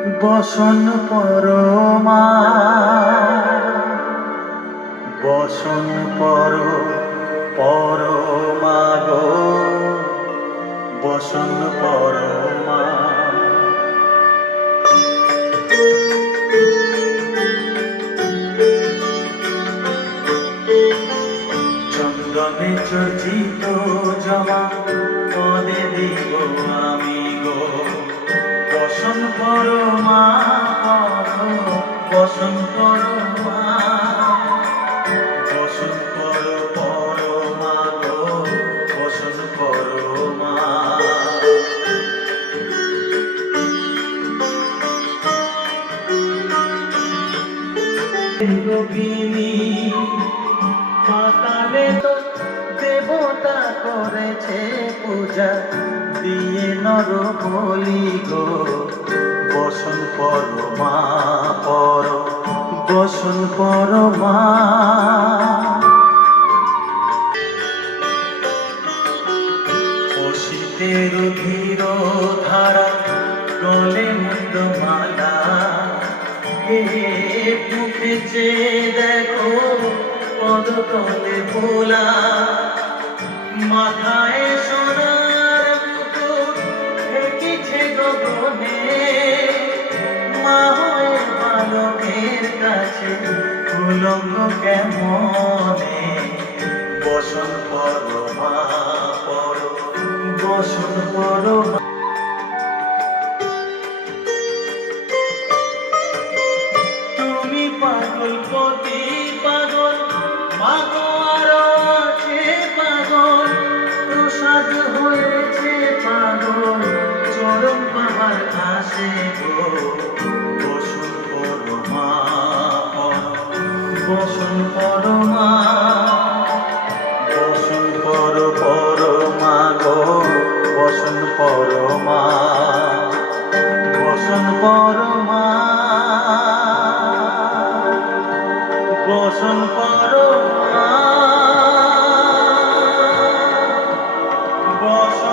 বসন পরমা, বসন পরমা গো, বসন পরমা। চন্দনে চর্চিত জমা পদে দিব আমি গো, বসন পরমা, বসন পরমা, বসন পরমা গো, বসন পরমা। যোগিনী পাতালে তো দেবতা করেছে পূজা, দিয়ে নর বলি গো, বসন পরমা, বসন পরমা। অসিতের ধীর ধারা গলে মুক্তমালা, মুখে চেয়ে দেখো পদতলে ভোলা, মাথায় সোনার মুকুট ঢেকেছে গগনে, মা হয়ে বালকের কাছে উলঙ্গ কেমনে, বসন পরমা, বসন পরমা। তুমি পাগল পতি পাগল, মাগো আরো আছে পাগল, প্রসাদ হয়েছে পাগল, চরম পাহাড় আসে গো, বসন পরমা, বসন পরমা, বসন পরমা গো, বসন পরমা, বসন পরমা, বসন পরমা, বসন